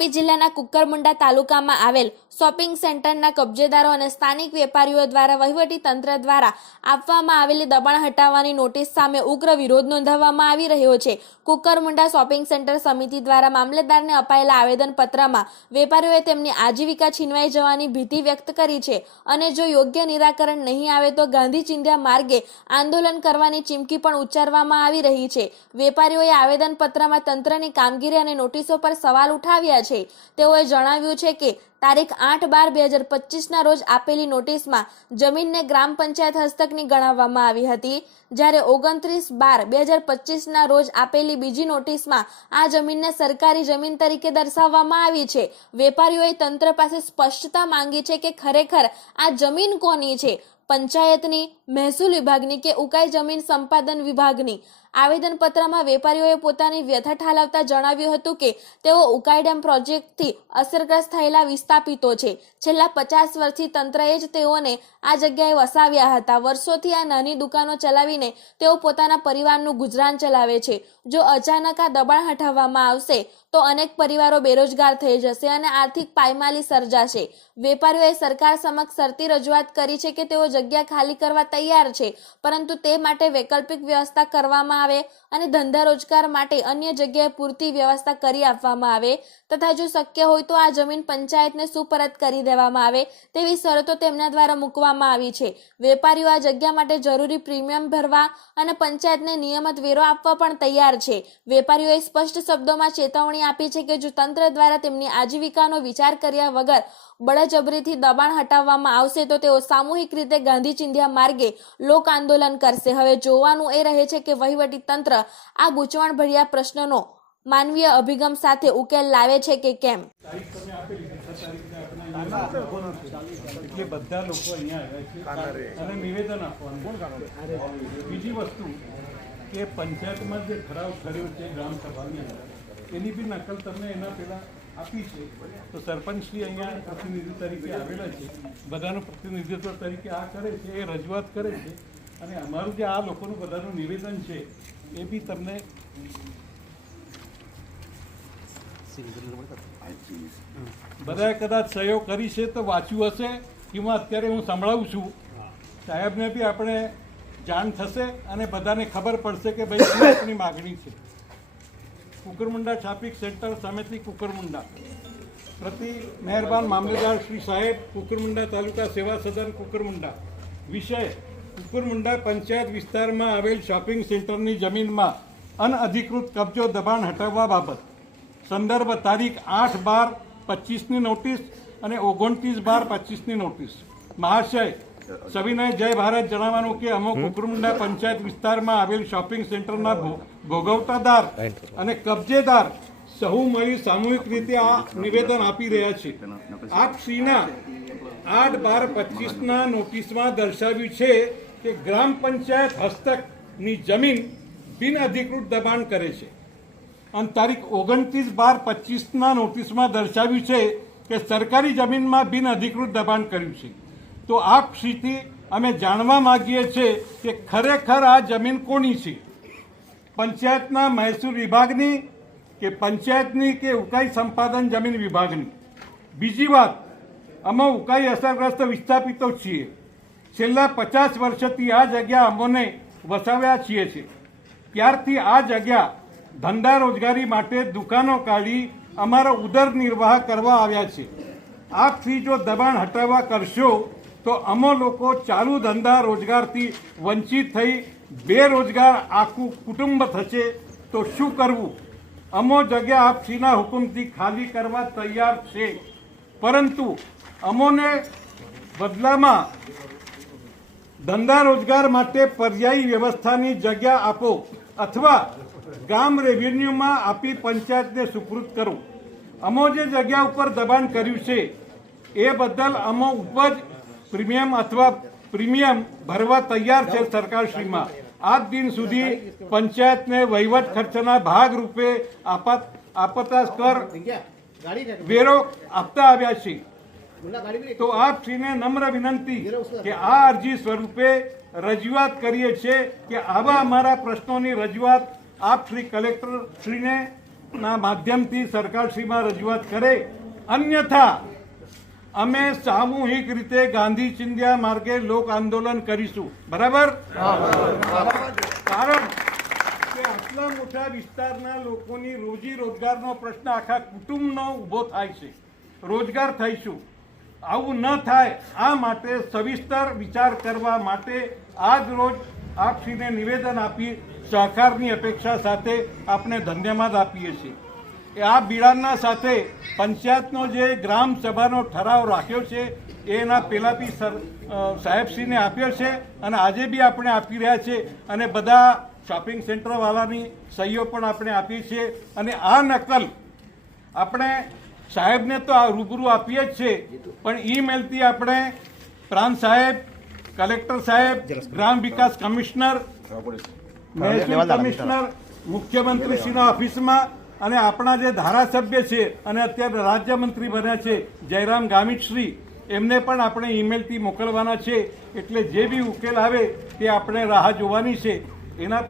તાપી જિલ્લાના કુકરમુંડા તાલુકામાં આવેલ શોપિંગ સેન્ટરના કબજેદારો અને સ્થાનિક વેપારીઓ દ્વારા વહીવટી તંત્ર દ્વારા આપવામાં આવેલી દબાણ હટાવવાની નોટિસ સામે ઉગ્ર વિરોધ નોંધાવવામાં આવી રહ્યો છે। કુકરમુંડા શોપિંગ સેન્ટર સમિતિ દ્વારા મામલતદારને અપાયેલા આવેદનપત્રમાં વેપારીઓએ તેમની આજીવિકા છીનવાઈ જવાની ભીતિ વ્યક્ત કરી છે અને જો યોગ્ય નિરાકરણ નહીં આવે તો ગાંધી ચિંધ્યા માર્ગે આંદોલન કરવાની ચીમકી પણ ઉચ્ચારવામાં આવી રહી છે। વેપારીઓએ આવેદનપત્રમાં તંત્રની કામગીરી અને નોટિસો પર સવાલ ઉઠાવ્યા છે। તેઓએ જણાવ્યું છે કે તારીખ 8/12/2025 રોજ આપેલી નોટિસમાં જમીનને ગ્રામ પંચાયત હસ્તકની ગણાવવામાં આવી હતી, જ્યારે 29/12/2025 રોજ આપેલી બીજી નોટિસમાં આ જમીનને સરકારી જમીન તરીકે દર્શાવવામાં આવી છે। વેપારીઓએ તંત્ર પાસે સ્પષ્ટતા માંગી છે કે ખરેખર આ જમીન કોની છે, પંચાયતની, મહેસૂલ વિભાગની કે ઉકાઈ જમીન સંપાદન વિભાગની। આવેદનપત્રમાં વેપારીઓએ પોતાની વ્યથા ઠાલવતા જણાવ્યું હતું કે તેઓ ઉકાઈ ડેમ પ્રોજેક્ટથી અસરગ્રસ્ત થયેલા વિસ્થાપિતો છે। છેલ્લા 50 વર્ષથી તંત્રએ જ તેઓને આ જગ્યાએ વસાવ્યા હતા। વર્ષોથી આ નાની દુકાનો ચલાવીને તેઓ પોતાના પરિવારનું ગુજરાન ચલાવે છે। જો અચાનક આ દબાણ હટાવવામાં આવશે તો અનેક પરિવારો બેરોજગાર થઈ જશે અને આર્થિક પાયમાલી સર્જાશે। વેપારીઓએ સરકાર સમક્ષ શરતી રજૂઆત કરી છે કે તેઓ જગ્યા ખાલી કરવા તૈયાર છે, પરંતુ તે માટે વૈકલ્પિક વ્યવસ્થા કરવામાં આવે અને ધંધા રોજગાર માટે અન્ય જગ્યાએ પૂરતી વ્યવસ્થા કરી આપવામાં આવે તથા જો શક્ય હોય તો આ જમીન પંચાયતને સુપરત કરી દેવામાં આવે તેવી શરતો તેમના દ્વારા મૂકવામાં આવી છે। વેપારીઓ આ જગ્યા માટે જરૂરી પ્રીમિયમ ભરવા અને પંચાયતને નિયમિત વેરો આપવા પણ તૈયાર છે। વેપારીઓએ સ્પષ્ટ શબ્દોમાં ચેતવણી આપી છે કે જો તંત્ર દ્વારા તેમની આજીવિકાનો વિચાર કર્યા વગર બળજબરીથી દબાણ હટાવવામાં આવશે તો તેઓ સામૂહિક રીતે ગાંધી ચિંધ્યા માર્ગે લોક આંદોલન કરશે। હવે જોવાનું એ રહે છે કે વહીવટી તંત્ર આ ગૂંચવણભર્યા પ્રશ્નનો માનવીય અભિગમ સાથે ઉકેલ લાવે છે કે કેમ। એટલે બધા લોકો અહીંયા આવ્યા છે અને નિવેદન આપવાનું। બીજી વસ્તુ કે પંચાયતમાં જે ઠરાવ કર્યો છે ગ્રામ સભાની અંદર એની બી નકલ તમને એના પહેલા આપી છે, તો સરપંચશ્રી અહીંયા પ્રતિનિધિ તરીકે આવેલા છે, બધાનું પ્રતિનિધિત્વ તરીકે આ કરે છે, એ રજૂઆત કરે છે અને અમારું જે આ લોકોનું બધાનું નિવેદન છે એ બી તમને બધાએ કદાચ સહયોગ કરી છે તો વાંચ્યું હશે કે અત્યારે હું સંભળાવું છું, સાહેબને બી આપણે જાણ થશે અને બધાને ખબર પડશે કે ભાઈ શું આપણી માગણી છે। કુકરમુંડા શોપિંગ સેન્ટર સમિતિ કુકરમુંડા પ્રતિ મહેરબાન મામલેદાર શ્રી સાહેબ, કુકરમુંડા તાલુકા સેવા સદન કુકરમુંડા। વિષય: કુકરમુંડા પંચાયત વિસ્તારમાં આવેલ શોપિંગ સેન્ટરની જમીનમાં અનઅધિકૃત કબજો દબાણ હટાવવા બાબત સંદર્ભ તારીખ 8/12/25ની નોટિસ અને 29/12/25ની નોટિસ। મહાશય, સવિનય જય ભારત જણાવવાનું કે અમો કુકરમુંડા પંચાયત વિસ્તારમાં આવેલ શોપિંગ સેન્ટરના ભોગવતાદાર અને કબજેદાર સહુ મળી સામૂહિક રીતે આ નિવેદન આપી રહ્યા છે। આપ શ્રીના 8/12/25ના નોટિસમાં દર્શાવ્યું છે કે ગ્રામ પંચાયત હસ્તકની જમીન બિનઅધિકૃત દબાણ કરે છે અને તારીખ 29/12/25ના નોટિસમાં દર્શાવ્યું છે કે સરકારી જમીનમાં બિનઅધિકૃત દબાણ કર્યું છે। તો આપ શ્રીથી અમે જાણવા માગીએ છીએ કે ખરેખર આ જમીન કોની છે, પંચાયતના મહેસૂલ વિભાગની કે પંચાયતની કે ઉકાઈ સંપાદન જમીન વિભાગની। બીજી વાત, અમે ઉકાઈ અસરગ્રસ્ત વિસ્થાપિતો છીએ, છેલ્લા 50 વર્ષથી આ જગ્યા અમોને વસાવ્યા છીએ છે, ત્યારથી આ જગ્યા ધંધા રોજગારી માટે દુકાનો કાઢી અમારો ઉદર નિર્વાહ કરવા આવ્યા છે। આપ શ્રી જો દબાણ હટાવવા કરશો તો અમો લોકો ચાલુ ધંધા રોજગારથી વંચિત થઈ બેરોજગાર આખું કુટુંબ થશે, તો શું કરવું? અમો જગ્યા આપ શ્રીના હુકુમથી ખાલી કરવા તૈયાર છે, પરંતુ અમોને બદલામાં ધંધા રોજગાર માટે પર્યાયી વ્યવસ્થાની જગ્યા આપો અથવા ગામ રેવન્યુમાં આપી પંચાયતને સુપૃત કરો। અમો જે જગ્યા ઉપર દબાણ કર્યું છે એ બદલ અમો ઉપજ પ્રીમિયમ અથવા પ્રીમિયમ ભરવા તૈયાર છે સરકારશ્રીમાં। આજ દિન સુધી પંચાયતને વહીવટ ખર્ચના ભાગરૂપે આપતા કર વેરો આપતા આવ્યા છે। તો આપ શ્રીને નમ્ર વિનંતી કે આ અરજી સ્વરૂપે રજૂઆત કરીએ છીએ કે આવા અમારા પ્રશ્નોની રજૂઆત આપ શ્રી કલેક્ટર શ્રીને ના માધ્યમથી સરકારશ્રીમાં રજૂઆત કરે, અન્યથા અમે સામૂહિક રીતે ગાંધી ચિંધ્યા માર્ગે લોક આંદોલન કરીશું. બરાબર? કારણ કે આટલા મોટા વિસ્તારના લોકોની રોજી રોજગારનો પ્રશ્ન આખા કુટુંબનો ઊભો થાય છે. રોજગાર થઈશું, આવું ન થાય આ માટે સવિસ્તર વિચાર કરવા માટે આજ રોજ આપશ્રીને નિવેદન આપી સહકારની અપેક્ષા સાથે આપણે ધન્યવાદ આપીએ છીએ. આ બિડાણના સાથે પંચાયતનો જે ગ્રામ સભાનો ઠરાવ રાખ્યો છે એના પહેલાં બી સાહેબશ્રીને આપ્યો છે અને આજે બી આપણે આપી રહ્યા છે અને બધા શોપિંગ સેન્ટરવાળાની સહીઓ પણ આપણે આપી છે. અને આ નકલ આપણે સાહેબને તો આ રૂબરૂ આપીએ જ છે, પણ ઈમેલથી આપણે પ્રાંત સાહેબ, કલેક્ટર સાહેબ, ગ્રામ વિકાસ કમિશનર, મહેસૂલ કમિશનર, મુખ્યમંત્રીશ્રીના ઓફિસમાં અને આપણા જે ધારાસભ્ય છે અને અત્યારે રાજ્યમંત્રી બન્યા છે જયરામ ગામિતશ્રી, એમને પણ આપણે ઈમેલથી મોકલવાના છે. એટલે જે બી ઉકેલ આવે તે આપણે રાહ જોવાની છે. એના